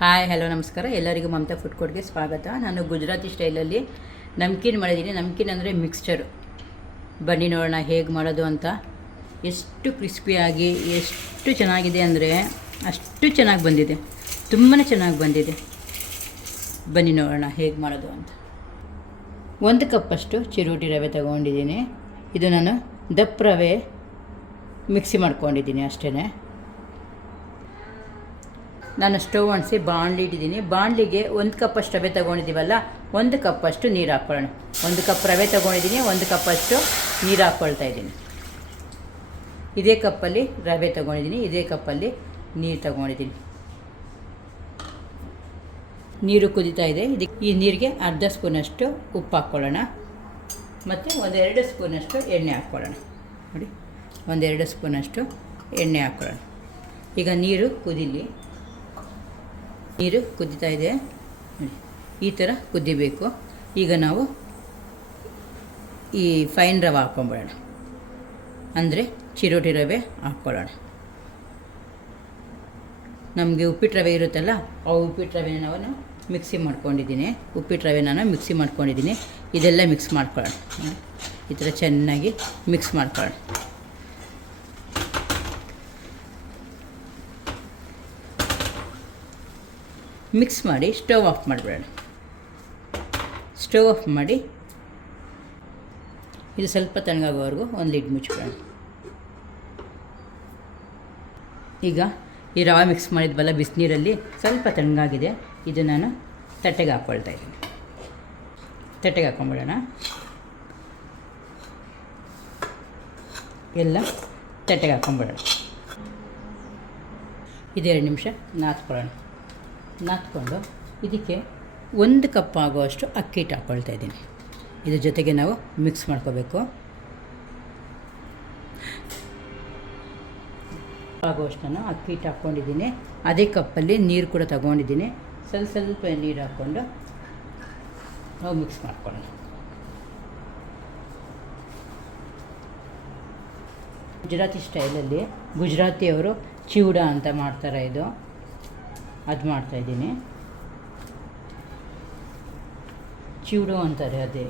Hi, hello, ನಮಸ್ಕಾರ. ಎಲ್ಲರಿಗೂ Mamata food ಕೋರ್ಟ್ಗೆ ಸ್ವಾಗತ. ನಾನು ಗುಜರಾತಿ ಸ್ಟೈಲಲ್ಲಿ ನಮ್ಕೀನ್ ಮಾಡಿದ್ದೀನಿ. ನಮ್ಕೀನ್ ಅಂದರೆ ಮಿಕ್ಸ್ಚರು ಬನ್ನಿ ನೋಡೋಣ ಹೇಗೆ ಮಾಡೋದು ಅಂತ. ಎಷ್ಟು ಕ್ರಿಸ್ಪಿಯಾಗಿ ಎಷ್ಟು ಚೆನ್ನಾಗಿದೆ ಅಂದರೆ ಅಷ್ಟು ಚೆನ್ನಾಗಿ ಬಂದಿದೆ. ತುಂಬಾ ಚೆನ್ನಾಗಿ ಬಂದಿದೆ. ಬನ್ನಿ ನೋಡೋಣ ಹೇಗೆ ಮಾಡೋದು ಅಂತ. ಒಂದು ಕಪ್ಪಷ್ಟು ಚಿರೋಟಿ ರವೆ ತಗೊಂಡಿದ್ದೀನಿ. ಇದು ನಾನು ದಪ್ಪ ರವೆ ಮಿಕ್ಸಿ ಮಾಡ್ಕೊಂಡಿದ್ದೀನಿ ಅಷ್ಟೇ ನಾನು ಸ್ಟವ್ ಅಣಿಸಿ ಬಾಣಲಿ ಇಟ್ಟಿದ್ದೀನಿ. ಬಾಣಲಿಗೆ ಒಂದು ಕಪ್ಪಷ್ಟು ರವೆ ತೊಗೊಂಡಿದ್ದೀವಲ್ಲ, ಒಂದು ಕಪ್ಪಷ್ಟು ನೀರು ಹಾಕ್ಕೊಳ್ಳೋಣ ಒಂದು ಕಪ್ ರವೆ ತೊಗೊಂಡಿದ್ದೀನಿ, ಒಂದು ಕಪ್ಪಷ್ಟು ನೀರು ಹಾಕ್ಕೊಳ್ತಾ ಇದ್ದೀನಿ. ಇದೇ ಕಪ್ಪಲ್ಲಿ ರವೆ ತೊಗೊಂಡಿದ್ದೀನಿ, ಇದೇ ಕಪ್ಪಲ್ಲಿ ನೀರು ತೊಗೊಂಡಿದ್ದೀನಿ. ನೀರು ಕುದೀತಾ ಇದೆ. ಇದಕ್ಕೆ ಈ ನೀರಿಗೆ ಅರ್ಧ ಸ್ಪೂನಷ್ಟು ಉಪ್ಪು ಹಾಕ್ಕೊಳ್ಳೋಣ ಮತ್ತು ಒಂದೆರಡು ಸ್ಪೂನಷ್ಟು ಎಣ್ಣೆ ಹಾಕ್ಕೊಳ್ಳೋಣ ನೋಡಿ, ಒಂದೆರಡು ಸ್ಪೂನಷ್ಟು ಎಣ್ಣೆ ಹಾಕ್ಕೊಳ್ಳೋಣ ಈಗ ನೀರು ಕುದೀಲಿ. ನೀರು ಕುದಿತಾ ಇದೆ. ಈ ಥರ ಕುದಿಬೇಕು. ಈಗ ನಾವು ಈ ಫೈನ್ ರವೆ ಹಾಕ್ಕೊಂಬಿಡೋಣ ಅಂದರೆ ಚಿರೋಟಿ ರವೆ ಹಾಕ್ಕೊಳ್ಳೋಣ ನಮಗೆ ಉಪ್ಪಿಟ್ಟು ರವೆ ಇರುತ್ತಲ್ಲ, ಆ ಉಪ್ಪಿಟ್ಟು ರವೆನ ನಾವು ಮಿಕ್ಸಿ ಮಾಡ್ಕೊಂಡಿದ್ದೀನಿ. ಉಪ್ಪಿಟ್ಟು ರವೆ ನಾನು ಮಿಕ್ಸಿ ಮಾಡ್ಕೊಂಡಿದ್ದೀನಿ. ಇದೆಲ್ಲ ಮಿಕ್ಸ್ ಮಾಡ್ಕೊಳ್ಳೋಣ. ಈ ಥರ ಚೆನ್ನಾಗಿ ಮಿಕ್ಸ್ ಮಾಡ್ಕೊಳ್ಳೋಣ. ಮಿಕ್ಸ್ ಮಾಡಿ ಸ್ಟವ್ ಆಫ್ ಮಾಡಿಬಿಡೋಣ. ಸ್ಟವ್ ಆಫ್ ಮಾಡಿ ಇದು ಸ್ವಲ್ಪ ತಣ್ಣಗಾಗೋವರೆಗೂ ಒಂದು ಲಿಡ್ ಮುಚ್ಕೊಳ್ಳೋಣ ಈಗ ಈ ರವೆ ಮಿಕ್ಸ್ ಮಾಡಿದ್ವಲ್ಲ ಬಿಸಿನೀರಲ್ಲಿ ಸ್ವಲ್ಪ ತಣ್ಣಗಾಗಿದೆ. ಇದು ನಾನು ತಟ್ಟೆಗೆ ಹಾಕ್ಕೊಳ್ತಾ ಇದ್ದೀನಿ. ತಟ್ಟೆಗೆ ಹಾಕ್ಕೊಂಬಿಡೋಣ ಎಲ್ಲ ತಟ್ಟೆಗೆ ಹಾಕ್ಕೊಂಬಿಡೋಣ ಇದೆರಡು ನಿಮಿಷ ನಾದ್ಕೊಳ್ಳೋಣ. ನಾದ್ಕೊಂಡು ಇದಕ್ಕೆ ಒಂದು ಕಪ್ ಆಗುವಷ್ಟು ಅಕ್ಕಿ ಹಿಟ್ಟು ಹಾಕ್ಕೊಳ್ತಾ ಇದ್ದೀನಿ. ಇದ್ರ ಜೊತೆಗೆ ನಾವು ಮಿಕ್ಸ್ ಮಾಡ್ಕೋಬೇಕು. ಆಗುವಷ್ಟು ನಾನು ಅಕ್ಕಿ ಹಿಟ್ಟು ಹಾಕ್ಕೊಂಡಿದ್ದೀನಿ. ಅದೇ ಕಪ್ಪಲ್ಲಿ ನೀರು ಕೂಡ ತಗೊಂಡಿದ್ದೀನಿ. ಸ್ವಲ್ಪ ಸ್ವಲ್ಪ ನೀರು ಹಾಕ್ಕೊಂಡು ನಾವು ಮಿಕ್ಸ್ ಮಾಡ್ಕೊಳ್ಳೋಣ. ಗುಜರಾತಿ ಸ್ಟೈಲಲ್ಲಿ ಗುಜರಾತಿಯವರು ಚಿವಡ ಅಂತ ಮಾಡ್ತಾರೆ ಇದು. ಅದು ಮಾಡ್ತಾಯಿದ್ದೀನಿ ಚಿವಡು ಅಂತಾರೆ ಅದೇ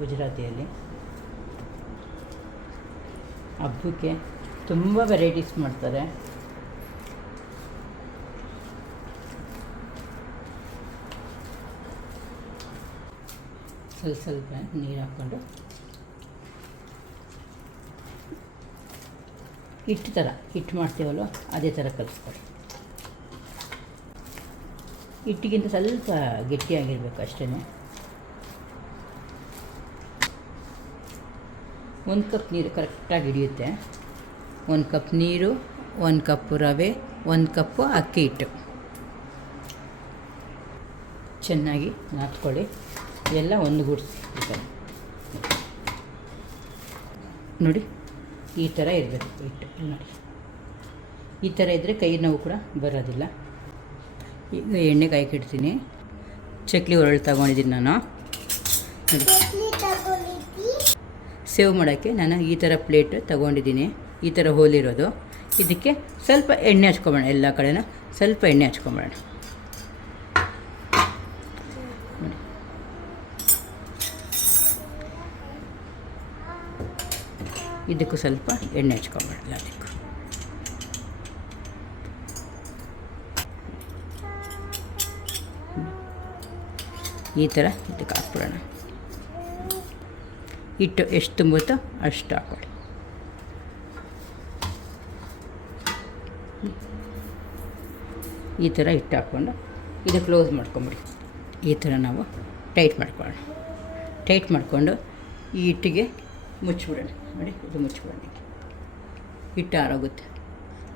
ಗುಜರಾತಿಯಲ್ಲಿ. ಹಬ್ಬಕ್ಕೆ ತುಂಬ ವೆರೈಟೀಸ್ ಮಾಡ್ತಾರೆ. ಸ್ವಲ್ಪ ಸ್ವಲ್ಪ ನೀರು ಹಾಕ್ಕೊಂಡು. ಹಿಟ್ಟು ಥರ ಹಿಟ್ಟು ಮಾಡ್ತೀವಲ್ವ, ಅದೇ ಥರ ಕಲಿಸ್ಕೊಳ್ಳಿ ಹಿಟ್ಟಿಗಿಂತ ಸ್ವಲ್ಪ ಗಟ್ಟಿಯಾಗಿರ್ಬೇಕು ಅಷ್ಟೇ ಒಂದು ಕಪ್ ನೀರು ಕರೆಕ್ಟಾಗಿ ಹಿಡಿಯುತ್ತೆ. ಒಂದು ಕಪ್ ನೀರು, ಒಂದು ಕಪ್ ರವೆ, ಒಂದು ಕಪ್ಪು ಅಕ್ಕಿ ಹಿಟ್ಟು. ಚೆನ್ನಾಗಿ ನಾದ್ಕೊಳ್ಳಿ. ಎಲ್ಲ ಒಂದುಗೂಡಿಸಿ ನೋಡಿ, ಈ ಥರ ಇರಬೇಕು ಹಿಟ್ಟು. ನೋಡಿ. ಈ ಥರ ಇದ್ದರೆ ಕೈ ನೋವು ಕೂಡ ಬರೋದಿಲ್ಲ. ಈಗ ಎಣ್ಣೆ ಕಾಯ್ಕಿಡ್ತೀನಿ. ಚಕ್ಲಿ ಒರಳು ತಗೊಂಡಿದ್ದೀನಿ ನಾನು. ಸೇವ್ ಮಾಡೋಕ್ಕೆ ನಾನು ಈ ಥರ ಪ್ಲೇಟ್ ತಗೊಂಡಿದ್ದೀನಿ. ಈ ಥರ ಹೋಲಿರೋದು ಇದಕ್ಕೆ ಸ್ವಲ್ಪ ಎಣ್ಣೆ ಹಚ್ಕೊಬೇಡ ಎಲ್ಲ ಕಡೆನೂ. ಸ್ವಲ್ಪ ಎಣ್ಣೆ ಹಚ್ಕೊಂಬೋಣ ಇದಕ್ಕೂ ಸ್ವಲ್ಪ ಎಣ್ಣೆ ಹಚ್ಕೊಂಬೋಣ ಅದಕ್ಕೂ ಈ ಥರ ಇದಕ್ಕೆ ಹಾಕ್ಬಿಡೋಣ. ಹಿಟ್ಟು ಎಷ್ಟು ತುಂಬುತ್ತೋ ಅಷ್ಟು ಹಾಕ್ಕೊಳ್ಳಿ. ಈ ಥರ ಹಿಟ್ಟು ಹಾಕ್ಕೊಂಡು ಇದು ಕ್ಲೋಸ್ ಮಾಡ್ಕೊಂಬಿಡಿ. ಈ ಥರ ನಾವು ಟೈಟ್ ಮಾಡ್ಕೊಳ್ಳೋಣ. ಟೈಟ್ ಮಾಡಿಕೊಂಡು ಈ ಹಿಟ್ಟಿಗೆ ಮುಚ್ಚಿಬಿಡೋಣ. ನೋಡಿ, ಇದು ಮುಚ್ಚಿಬಿಡೋಣ ಹಿಟ್ಟು ಆರೋಗುತ್ತೆ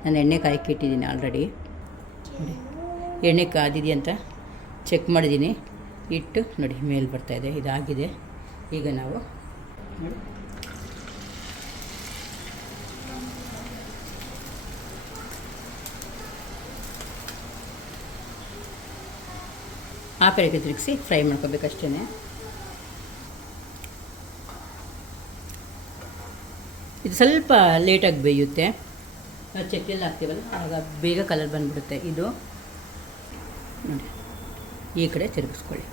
ನಾನು ಎಣ್ಣೆ ಕಾಯಕ್ಕಿಟ್ಟಿದ್ದೀನಿ ಆಲ್ರೆಡಿ. ನೋಡಿ, ಎಣ್ಣೆ ಕಾದಿದೆಯಂತ ಚೆಕ್ ಮಾಡಿದ್ದೀನಿ. ಹಿಟ್ಟು ನೋಡಿ, ಮೇಲೆ ಬರ್ತಾಯಿದೆ ಇದಾಗಿದೆ. ಈಗ ನಾವು ಆ ಕಡೆಗೆ ತಿರುಗಿಸಿ ಫ್ರೈ ಮಾಡ್ಕೋಬೇಕಷ್ಟೇ ಇದು ಸ್ವಲ್ಪ ಲೇಟಾಗಿ ಬೇಯುತ್ತೆ. ಚಕ್ಕೆಲ್ಲ ಹಾಕ್ತೀವಲ್ಲ, ಆಗ ಬೇಗ ಕಲರ್ ಬಂದುಬಿಡುತ್ತೆ. ಇದು ನೋಡಿ. ಈ ಕಡೆ ತಿರುಗಿಸ್ಕೊಳ್ಳಿ.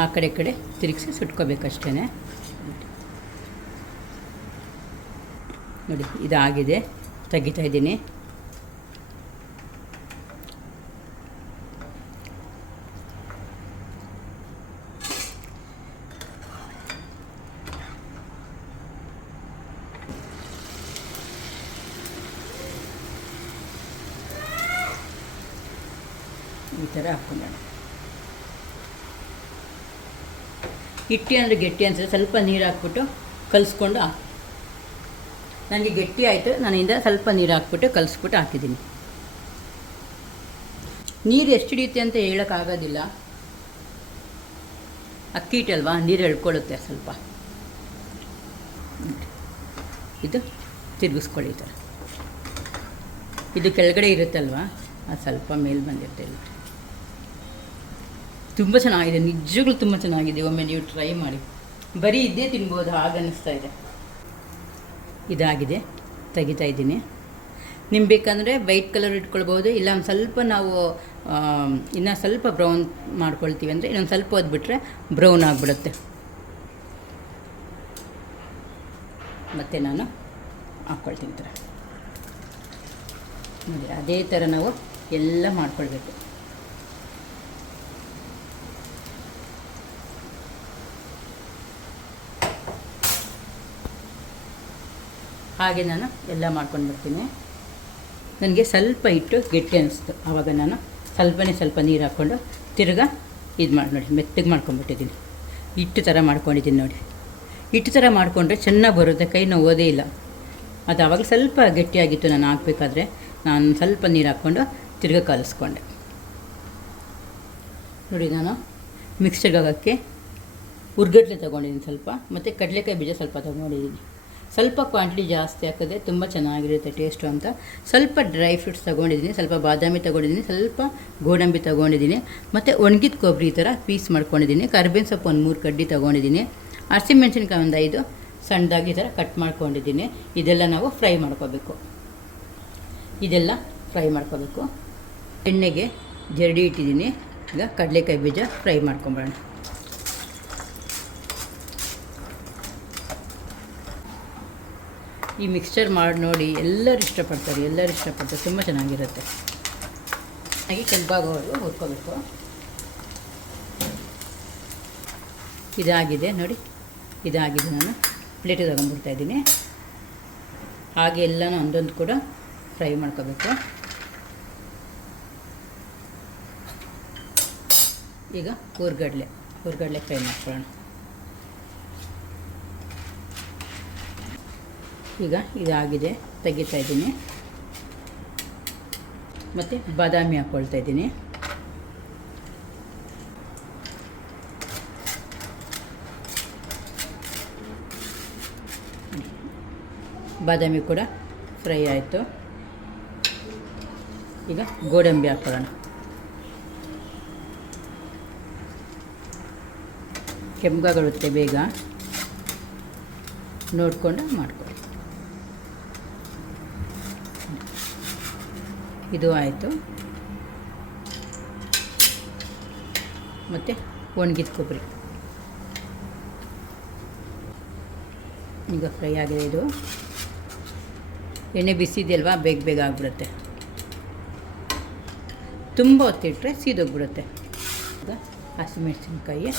ಆ ಕಡೆ ಕಡೆ ತಿರುಗಿಸಿ ಸುಟ್ಕೋಬೇಕಷ್ಟೇ ನೋಡಿ ಇದಾಗಿದೆ ತೆಗಿತಾ ಇದ್ದೀನಿ. ಥರ ಹಾಕ್ಕೊಂಡೋಣ ಹಿಟ್ಟಿ ಅಂದರೆ ಗಟ್ಟಿ ಅನ್ಸಿದ್ರೆ ಸ್ವಲ್ಪ ನೀರು ಹಾಕ್ಬಿಟ್ಟು ಕಲಿಸ್ಕೊಂಡು ನನಗೆ ಗಟ್ಟಿ ಆಯಿತು. ನನ್ನಿಂದ ಸ್ವಲ್ಪ ನೀರು ಹಾಕ್ಬಿಟ್ಟು ಕಲಿಸ್ಬಿಟ್ಟು ಹಾಕಿದ್ದೀನಿ. ನೀರು ಎಷ್ಟು ಹಿಡಿಯುತ್ತೆ ಅಂತ ಹೇಳೋಕ್ಕಾಗೋದಿಲ್ಲ ಅಕ್ಕಿ ಇಟ್ಟಲ್ವಾ ನೀರು ಎಳ್ಕೊಳ್ಳುತ್ತೆ ಸ್ವಲ್ಪ. ಇದು ತಿರುಗಿಸ್ಕೊಳ್ಳಿ ಥರ. ಇದು ಕೆಳಗಡೆ ಇರುತ್ತಲ್ವಾ? ಅದು ಸ್ವಲ್ಪ ಮೇಲೆ ಬಂದಿರುತ್ತೆ ತುಂಬ ಚೆನ್ನಾಗಿದೆ ನಿಜಗಳು ತುಂಬ ಚೆನ್ನಾಗಿದೆ. ಒಮ್ಮೆ ನೀವು ಟ್ರೈ ಮಾಡಿ. ಬರೀ ಇದ್ದೇ ತಿನ್ಬೋದು, ಹಾಗನ್ನಿಸ್ತಾ ಇದೆ. ಇದಾಗಿದೆ, ತೆಗಿತಾ ಇದ್ದೀನಿ. ನಿಮ್ಗೆ ಬೇಕಂದರೆ ವೈಟ್ ಕಲರ್ ಇಟ್ಕೊಳ್ಬೋದು, ಇಲ್ಲ ಒಂದು ಸ್ವಲ್ಪ ನಾವು ಇನ್ನು ಸ್ವಲ್ಪ ಬ್ರೌನ್ ಮಾಡ್ಕೊಳ್ತೀವಿ ಅಂದರೆ ಇನ್ನೊಂದು ಸ್ವಲ್ಪ ಬಿಟ್ಟರೆ ಬ್ರೌನ್ ಆಗಿಬಿಡುತ್ತೆ. ಮತ್ತು ನಾನು ಹಾಕ್ಕೊಳ್ತೀನಿ ಥರ ಅದೇ ಥರ ನಾವು ಎಲ್ಲ ಮಾಡ್ಕೊಳ್ಬೇಕು. ಹಾಗೆ ನಾನು ಎಲ್ಲ ಮಾಡ್ಕೊಂಡು ಬರ್ತೀನಿ. ನನಗೆ ಸ್ವಲ್ಪ ಇಟ್ಟು ಗಟ್ಟಿ ಅನ್ನಿಸ್ತು ಆವಾಗ ನಾನು ಸ್ವಲ್ಪನೇ ಸ್ವಲ್ಪ ನೀರು ಹಾಕ್ಕೊಂಡು ತಿರ್ಗಾ ಇದು ಮಾಡಿ, ನೋಡಿ ಮೆತ್ತಗೆ ಮಾಡ್ಕೊಂಡ್ಬಿಟ್ಟಿದ್ದೀನಿ. ಹಿಟ್ಟು ಥರ ಮಾಡ್ಕೊಂಡಿದ್ದೀನಿ ನೋಡಿ. ಹಿಟ್ಟು ಥರ ಮಾಡಿಕೊಂಡ್ರೆ ಚೆನ್ನಾಗಿ ಬರುತ್ತೆ, ಕೈ ನೋವೋದೇ ಇಲ್ಲ. ಅದು ಆವಾಗ ಸ್ವಲ್ಪ ಗಟ್ಟಿಯಾಗಿತ್ತು ನಾನು ಹಾಕಬೇಕಾದ್ರೆ ನಾನು ಸ್ವಲ್ಪ ನೀರು ಹಾಕ್ಕೊಂಡು ತಿರ್ಗಾ ಕಲಿಸ್ಕೊಂಡೆ. ನೋಡಿ ನಾನು ಮಿಕ್ಸರ್ಗೆ ಉರ್ಗಡ್ಲೆ ತೊಗೊಂಡಿದ್ದೀನಿ ಸ್ವಲ್ಪ, ಮತ್ತು ಕಡಲೆಕಾಯಿ ಬೀಜ ಸ್ವಲ್ಪ ತೊಗೊಂಡಿದ್ದೀನಿ. ಸ್ವಲ್ಪ ಕ್ವಾಂಟಿಟಿ ಜಾಸ್ತಿ ಹಾಕಿದ್ರೆ ತುಂಬ ಚೆನ್ನಾಗಿರುತ್ತೆ ಟೇಸ್ಟು ಅಂತ. ಸ್ವಲ್ಪ ಡ್ರೈ ಫ್ರೂಟ್ಸ್ ತೊಗೊಂಡಿದ್ದೀನಿ, ಸ್ವಲ್ಪ ಬಾದಾಮಿ ತೊಗೊಂಡಿದ್ದೀನಿ, ಸ್ವಲ್ಪ ಗೋಡಂಬಿ ತೊಗೊಂಡಿದ್ದೀನಿ. ಮತ್ತು ಒಣಗಿದ ಕೊಬ್ಬರಿ ಈ ಥರ ಪೀಸ್ ಮಾಡ್ಕೊಂಡಿದ್ದೀನಿ. ಕರ್ಬೇವಿನ ಸೊಪ್ಪು ಒಂದು ಮೂರು ಕಡ್ಡಿ ತೊಗೊಂಡಿದ್ದೀನಿ. ಹಸಿಮೆಣ್ಸಿನ್ಕಾಯಿ ಒಂದು ಐದು ಸಣ್ಣದಾಗಿ ಈ ಥರ ಕಟ್ ಮಾಡ್ಕೊಂಡಿದ್ದೀನಿ. ಇದೆಲ್ಲ ನಾವು ಫ್ರೈ ಮಾಡ್ಕೋಬೇಕು. ಇದೆಲ್ಲ ಫ್ರೈ ಮಾಡ್ಕೋಬೇಕು. ಎಣ್ಣೆಗೆ ಜರಡಿ ಇಟ್ಟಿದ್ದೀನಿ. ಈಗ ಕಡಲೆಕಾಯಿ ಬೀಜ ಫ್ರೈ ಮಾಡ್ಕೊಂಬರೋಣ. ಈ ಮಿಕ್ಸ್ಚರ್ ಮಾಡಿ ನೋಡಿ, ಎಲ್ಲರೂ ಇಷ್ಟಪಡ್ತಾರೆ ಎಲ್ಲರೂ ಇಷ್ಟಪಡ್ತಾರೆ, ತುಂಬ ಚೆನ್ನಾಗಿರುತ್ತೆ. ಹಾಗೆ ಕೆಂಪಾಗೋವರೆಗೂ ಹುರ್ಕೋಬೇಕು. ಇದಾಗಿದೆ, ನೋಡಿ. ಇದಾಗಿದೆ ನಾನು. ಪ್ಲೇಟಿಗೆ ತಗೊಂಡ್ಬಿಡ್ತಾ ಇದ್ದೀನಿ. ಹಾಗೆ ಎಲ್ಲನೂ ಒಂದೊಂದು ಕೂಡ ಫ್ರೈ ಮಾಡ್ಕೋಬೇಕು. ಈಗ ಹುರ್ಗಡ್ಲೆ ಹುರ್ಗಡ್ಲೆ ಫ್ರೈ ಮಾಡ್ಕೊಳ್ಳೋಣ. ಈಗ ಇದಾಗಿದೆ, ತೆಗಿತಾ ಇದ್ದೀನಿ. ಮತ್ತು ಬಾದಾಮಿ ಹಾಕ್ಕೊಳ್ತಾ ಇದ್ದೀನಿ. ಬಾದಾಮಿ ಕೂಡ ಫ್ರೈ ಆಯಿತು. ಈಗ ಗೋಡಂಬಿ ಹಾಕ್ಕೊಳ್ಳೋಣ ಕೆಂಪಗಾಗುತ್ತೆ ಬೇಗ. ನೋಡಿಕೊಂಡು ಮಾಡ್ಕೊಳ್ಳಿ ಇದು ಆಯಿತು. ಮತ್ತು ಒಣಗಿದ ಕೊಬ್ಬರಿ. ಈಗ ಫ್ರೈ ಆಗಿದೆ ಇದು. ಎಣ್ಣೆ ಬಿಸಿದೆಯಲ್ವಾ ಬೇಗ ಬೇಗ ಆಗಿಬಿಡುತ್ತೆ. ತುಂಬ ಹೊತ್ತಿಟ್ಟರೆ ಸೀದೋಗ್ಬಿಡುತ್ತೆ. ಈಗ ಹಸಿಮೆಣಸಿನ್ಕಾಯಿ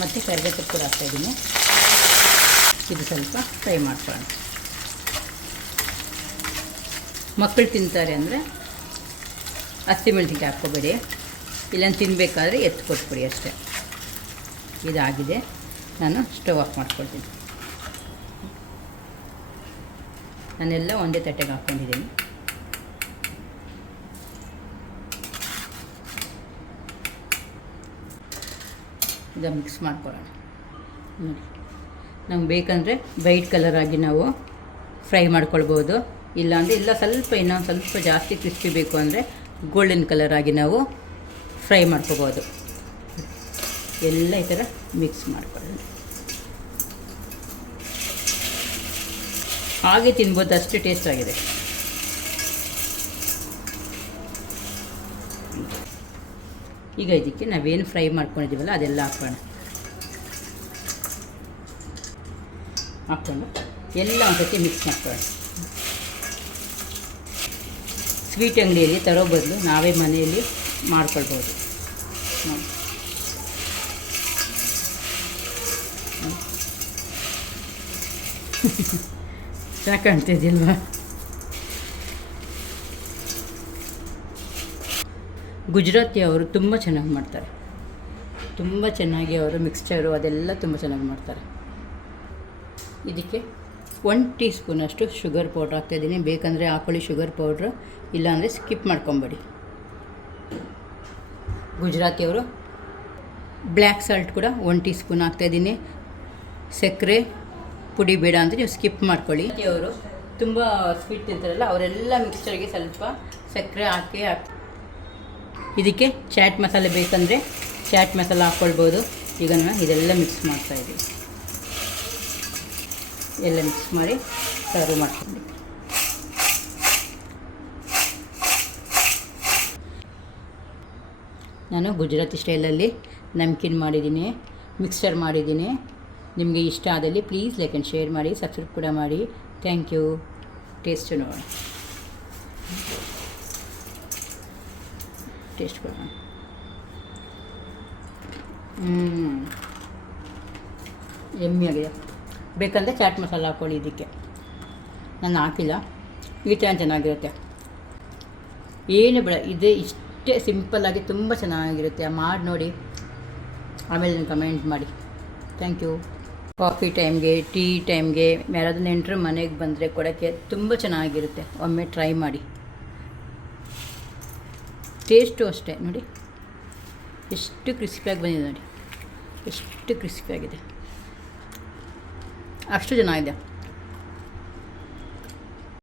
ಮತ್ತು ಕರಿಬೇವು ಕೂಡ ಹಾಕ್ತಾಯಿದ್ದೀನಿ ಇದು ಸ್ವಲ್ಪ ಫ್ರೈ ಮಾಡ್ಕೊಳ್ಳೋಣ. ಮಕ್ಕಳು ತಿಂತಾರೆ ಅಂದರೆ ಹಸಿಮೆಣ್ಸಿನ್ಕಾಯಿ ಹಾಕ್ಕೋಬೇಡಿ. ಇಲ್ಲೊಂದು ತಿನ್ನಬೇಕಾದ್ರೆ ಎತ್ತು ಕೊಟ್ಬಿಡಿ ಅಷ್ಟೇ. ಇದಾಗಿದೆ. ನಾನು ಸ್ಟವ್ ಆಫ್ ಮಾಡ್ಕೊಳ್ತೀನಿ. ನಾನೆಲ್ಲ ಒಂದೇ ತಟ್ಟೆಗೆ ಹಾಕ್ಕೊಂಡಿದ್ದೀನಿ. ಈಗ ಮಿಕ್ಸ್ ಮಾಡ್ಕೊಳ್ಳೋಣ. ನೋಡಿ. ನಮ್ಗೆ ಬೇಕಂದರೆ ವೈಟ್ ಕಲರ್ ಆಗಿ ನಾವು ಫ್ರೈ ಮಾಡ್ಕೊಳ್ಬೋದು. ಇಲ್ಲಾಂದರೆ ಇಲ್ಲ, ಸ್ವಲ್ಪ ಇನ್ನೊಂದು ಸ್ವಲ್ಪ ಜಾಸ್ತಿ ಕ್ರಿಸ್ಪಿ ಬೇಕು ಅಂದರೆ ಗೋಲ್ಡನ್ ಕಲರ್ ಆಗಿ ನಾವು ಫ್ರೈ ಮಾಡ್ಕೋಬೋದು. ಎಲ್ಲ ಈ ಥರ ಮಿಕ್ಸ್ ಮಾಡ್ಕೊಳ್ಳಿ ಹಾಗೆ ತಿನ್ಬೋದು, ಅಷ್ಟು ಟೇಸ್ಟ್ ಆಗಿದೆ. ಈಗ ಇದಕ್ಕೆ ನಾವೇನು ಫ್ರೈ ಮಾಡ್ಕೊಂಡಿದ್ದೀವಲ್ಲ ಅದೆಲ್ಲ ಹಾಕೋಣ. ಹಾಕ್ಕೊಂಡು ಎಲ್ಲ ಒಂದ್ಸತಿ ಮಿಕ್ಸ್ ಮಾಡ್ಕೊಳ್ಳೋಣ. ಸ್ವೀಟ್ ಅಂಗಡಿಯಲ್ಲಿ ತರೋ ಬದಲು ನಾವೇ ಮನೆಯಲ್ಲಿ ಮಾಡ್ಕೊಳ್ಬೋದು. ಚೆನ್ನಾಗಿ ಕಾಣ್ತಿದ್ದಿಲ್ವಾ ಗುಜರಾತಿ ಅವರು ತುಂಬ ಚೆನ್ನಾಗಿ ಮಾಡ್ತಾರೆ. ತುಂಬ ಚೆನ್ನಾಗಿ ಅವರು ಮಿಕ್ಸ್ಚರು ಅದೆಲ್ಲ ತುಂಬ ಚೆನ್ನಾಗಿ ಮಾಡ್ತಾರೆ. ಇದಕ್ಕೆ ಒನ್ ಟೀ ಸ್ಪೂನಷ್ಟು ಶುಗರ್ ಪೌಡ್ರ್ ಹಾಕ್ತಾಯಿದ್ದೀನಿ ಬೇಕಂದರೆ ಹಾಕೊಳ್ಳಿ ಶುಗರ್ ಪೌಡ್ರ್ ಇಲ್ಲಾಂದರೆ ಸ್ಕಿಪ್ ಮಾಡ್ಕೊಂಬೇಡಿ. ಗುಜರಾತಿಯವರು ಬ್ಲ್ಯಾಕ್ ಸಾಲ್ಟ್ ಕೂಡ ಒನ್ ಟೀ ಸ್ಪೂನ್ ಹಾಕ್ತಾಯಿದ್ದೀನಿ ಸಕ್ಕರೆ, ಪುಡಿ ಬೇಡ ಅಂದರೆ ನೀವು ಸ್ಕಿಪ್ ಮಾಡ್ಕೊಳ್ಳಿ. ಅವರು ತುಂಬ ಸ್ವೀಟ್ ತಿಂತಾರಲ್ಲ, ಅವರೆಲ್ಲ ಮಿಕ್ಸ್ಚರ್ಗೆ ಸ್ವಲ್ಪ ಸಕ್ಕರೆ ಹಾಕಿ ಹಾಕಿ ಇದಕ್ಕೆ ಚಾಟ್ ಮಸಾಲೆ ಬೇಕಂದರೆ ಚಾಟ್ ಮಸಾಲೆ ಹಾಕ್ಕೊಳ್ಬೋದು. ಈಗ ನಾನು ಇದೆಲ್ಲ ಮಿಕ್ಸ್ ಮಾಡ್ತಾಯಿದ್ದೀವಿ ಎಲ್ಲ ಮಿಕ್ಸ್ ಮಾಡಿ ಸರ್ವ್ ಮಾಡ್ತೀನಿ ನಾನು ಗುಜರಾತಿ ಸ್ಟೈಲಲ್ಲಿ ನಮ್ಕಿನ್ ಮಾಡಿದ್ದೀನಿ ಮಿಕ್ಸ್ಚರ್ ಮಾಡಿದ್ದೀನಿ. ನಿಮಗೆ ಇಷ್ಟ ಆದಲ್ಲಿ ಪ್ಲೀಸ್ ಲೈಕ್ ಆ್ಯಂಡ್ ಶೇರ್ ಮಾಡಿ ಸಬ್ಸ್ಕ್ರೈಬ್ ಕೂಡ ಮಾಡಿ. ಥ್ಯಾಂಕ್ ಯು ಟೇಸ್ಟ್ ನೋಡೋಣ. ಟೇಸ್ಟ್ ಕೊಡೋಣ. ಹ್ಞೂ ಎಮ್ಮಿಯಾಗಿದೆ ಬೇಕಂದರೆ ಚಾಟ್ ಮಸಾಲ ಹಾಕ್ಕೊಳ್ಳಿ ಇದಕ್ಕೆ. ನಾನು ಹಾಕಿಲ್ಲ. ಈ ಥರ ಚೆನ್ನಾಗಿರುತ್ತೆ. ಏನು ಬೇಡ, ಇದೇ ಇಷ್ಟೇ ಸಿಂಪಲ್ಲಾಗಿ ತುಂಬ ಚೆನ್ನಾಗಿರುತ್ತೆ. ಮಾಡಿ ನೋಡಿ. ಆಮೇಲೆ ನನಗೆ ಕಮೆಂಟ್ ಮಾಡಿ. ಥ್ಯಾಂಕ್ ಯು ಕಾಫಿ ಟೈಮ್ಗೆ ಟೀ ಟೈಮ್ಗೆ ಯಾರಾದ್ರೂ ನೆಂಟರು ಮನೆಗೆ ಬಂದರೆ ಕೊಡೋಕ್ಕೆ ತುಂಬ ಚೆನ್ನಾಗಿರುತ್ತೆ. ಒಮ್ಮೆ ಟ್ರೈ ಮಾಡಿ. ಟೇಸ್ಟು ಅಷ್ಟೇ, ನೋಡಿ. ಎಷ್ಟು ಕ್ರಿಸ್ಪಿಯಾಗಿ ಬಂದಿದೆ ನೋಡಿ. ಎಷ್ಟು ಕ್ರಿಸ್ಪಿಯಾಗಿದೆ ಅಷ್ಟು ಚೆನ್ನಾಗಿದೆ